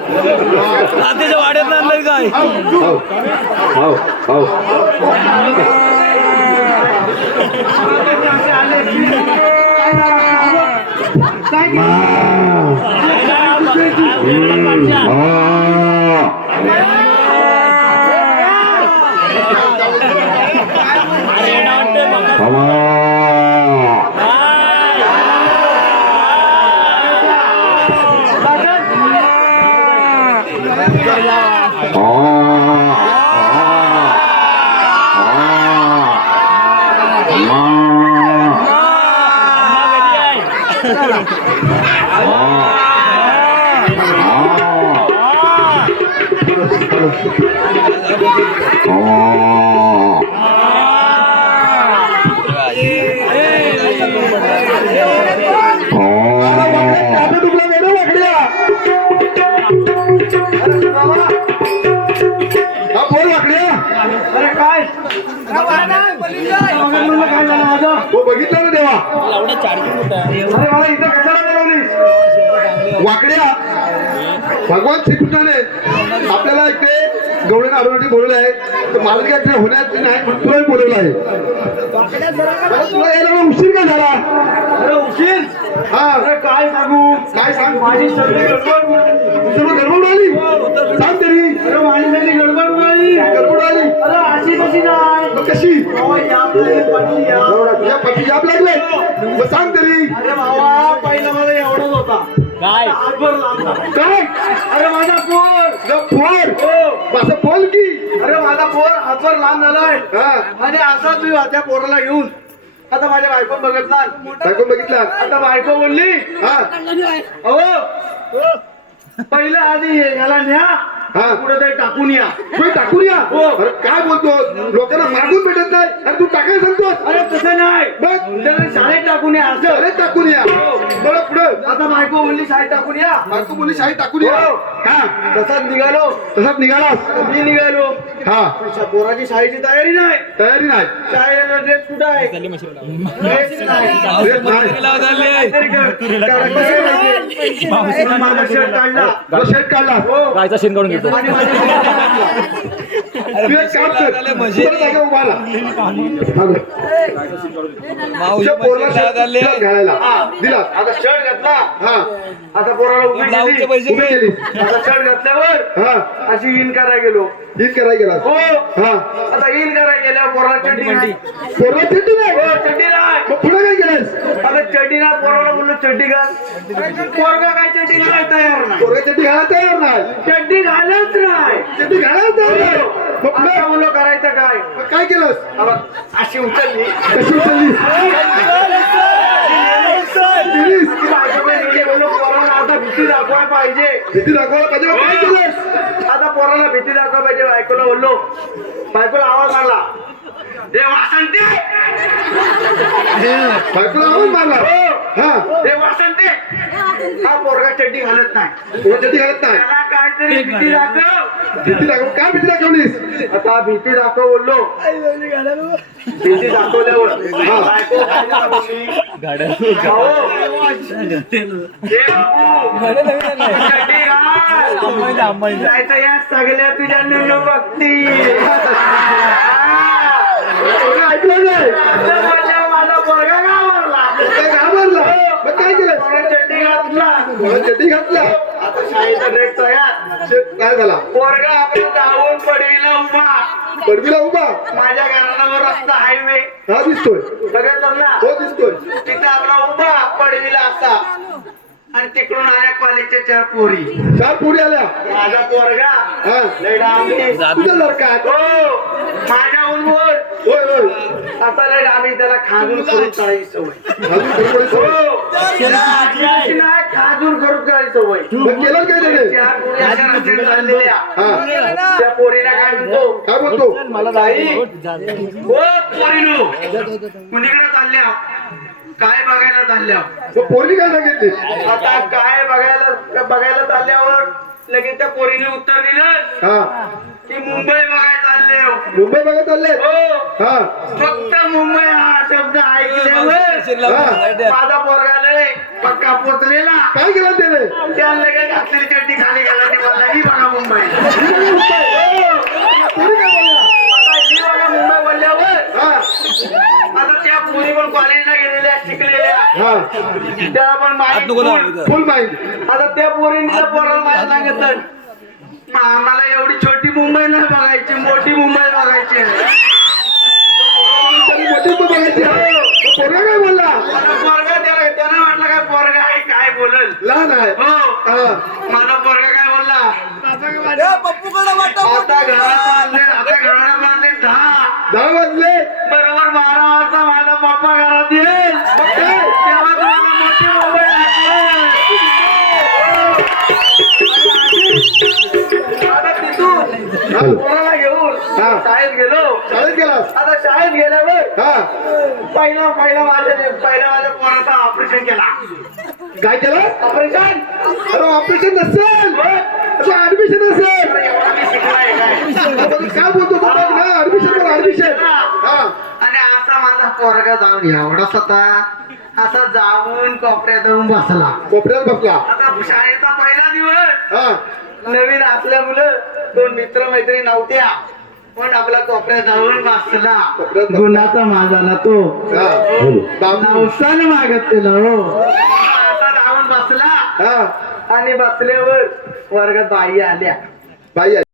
तात्याच्या वाड्यात आणलंय काय बघितलं ना देवा अरे मला इथं कशाला बोलवलीस वाकड्या भगवान श्रीकृष्णाने आपल्याला इकडे गवळण आडवण्यासाठी बोलवलं आहे तर मला काय होण्यात नाही म्हणून तुलाही बोलवलं आहे तुला यायला उशीर का झाला अरे उशीर हा अरे काय सांग माझी सगळी गडबड आली सांग तरी अरे माझी सगळी गडबड आली अरे अशी कशी नाही मग कशी अरे या पटी जाप लागले मग सांग तरी भावा पहिला मला एवढाच होता काय हातभर लांब काय अरे माझा पोर पोर माझं बोल की अरे माझा पोर हातभर लांब झालाय हा आणि असाच मी त्या पोराला घेऊन आता माझ्या बायको बघितला आता बायको बोलली हा अहो पहिलं आधी याला न्या हा कुठेतरी टाकून या तुम्ही टाकून या अरे काय बोलतो लोकांना मागून भेटत नाही अरे तू टाकायला सांगतो अरे तसं नाही बघ त्याला शाळेत टाकून या असं अरे टाकून या बरं पुढं आता बायको बोलली शाळेत टाकून या बायको बोलली शाळेत टाकून या हा तसाच निघालो तसाच निघालास मी निघालो हा पोराची शाळेची तयारी नाही तयारी नाही शाळेला ड्रेस कुठं आहे ड्रेस नाही. ड्रेस नाही माझा शर्ट काढला शर्ट काढला गायचा शेण काढून घेतो आणि माझी तू एक काम कर परत जागा उभा राहा. तुझ्या पोराला शर्ट घालायला दिला आता शर्ट घातला हा आता पोराला उभी केली. उभी केली आता शर्ट घातल्यावर हा अशी इन करायला गेलो हीच करायला गेला हो हा आता इन करायला गेल्यावर पोराला चड्डी नाही. पोरला चड्डी नाही हो, चड्डी नाही मग पुढे काय केलंस आता चड्डी नाही पोराला बोललो चड्डी घाल पोरगा काय चड्डी घालायला तयार नाही पोरगा चड्डी घालायला तयार नाही चड्डी घालत नाही चड्डी घालायला तयार नाही मग पुढे आता बोललो करायचं काय मग काय केलंस आता अशी उचलली कशी उचललीस केलीस ती बायकोकडे गेली, बोललो पोराला आता भीती दाखवायला पाहिजे भीती दाखवायला पाहिजे मग काय केलंस आता पोराला भीती दाखवायला पाहिजे बायकोला बोललो बायकोला आवाज मारला हे वासंती बायकोला आवाज मारला हा हे वासंती हा पोरगा चड्डी घालत नाही पोरगा चड्डी घालत नाही त्याला काहीतरी भीती दाखव भीती दाखव काय भीती दाखवलीस आता भीती दाखव बोललो भीती दाखवल्यावर बायको काय बोलली? भाऊ, हे बाबू, चड्डी घाल. नाहीतर या सगळ्या तुझ्या नणू बघती ऐकलं नाही माझा पोरगा घाबरला काय घाबरला मग काय केलं चड्डी घातला पोरगा चड्डी घातला आता शाळेचा ड्रेस तयार काय झाला पोरगा आपण धावून पडवीला उभा पडवीला उभा माझ्या घरावर रस्ता हायवे हा दिसतोय सगळं ना हो दिसतोय तिथं आपला उभा पडवीला असा आणि तिकडून आल्या कॉलेजच्या 4 पोरी 4 पोरी आल्या माझा पोरगा हा लय डांबी. तुझं जर काय हो माझ्या उंवर होय होय आता लय डांबी त्याला खाजून करून करायची सवय अजून थोडी थोडी हो त्याची नाही खाजून करून करायची सवय मग केलं काय त्याने 4 पोरी अशा रस्त्याने चाललेल्या हा त्या पोरीला काय म्हणतो काय बोलतो मला जाई हो पोरीनो कुणीकडे चालल्या काय बघायला चालल्या मग पोरगी काय सांगितली आता काय बघायला चालल्यावर लगेच त्या पोरीने उत्तर दिलं हा की मुंबई बघायला चालले हो. मुंबई बघत चालले हो हा फक्त मुंबई हा शब्द ऐकल्यावर माझा पोरगा लय पक्का पोचलेला. काय केलं त्याने त्या लगेच घातलेली चड्डी खाली गेला आणि मला ही बघा मुंबई. पोरी काय बोलल्या? आता ही बघा मुंबई बोलल्यावर हा आता त्या पोरी पण कॉलेजला गेलेल्या शिकलेल्या हा त्याला पण माहिती full. फुल माइंड आता त्या पोरींच्या पोराला मला सांगितलं आम्हाला एवढी छोटी मुंबई नाही बघायची मोठी मुंबई बघायची. मोठी तू बघायची पोरगा काय बोलला माझा पोरगा त्यानं म्हटलं काय पोरगा आहे काय बोलल. लहान आहे हो हा माझा पोरगा काय बोलला आता घरात बांधले 10 वाजले बरोबर 12 वाजता माझा पप्पा घरात येईल तेव्हा तुम्हाला मोठी मुंबई दाखवेल. आता तिथून पोराला घेऊन हा. शाळेत गेलो. शाळेत गेलास आता शाळेत गेल्यावर हा पहिला माझ्या पोराचा ऑपरेशन केला. काय केलं ऑपरेशन अरे ऑपरेशन नसेल ऍडमिशन असेल एवढा मी शिकलाय काय काय बोलतो तू बघ ना ऍडमिशन ऍडमिशन हा आणि असा माझा पोरगा जाऊन एवढा स्वतः असा जाऊन कोपऱ्यात जाऊन बसला. कोपऱ्यात बसला आता शाळेचा पहिला दिवस हा नवीन असल्यामुळं 2 मित्र मैत्रिणी नव्हत्या पण आपला कोपऱ्यात जाऊन बसला. कोपऱ्यात बसला. गुणाचा माझा तो हा बाबू नवसानं मागत केलं हो. असा जाऊन बसला हा आणि बसल्यावर वर्गात बाई आल्या. बाई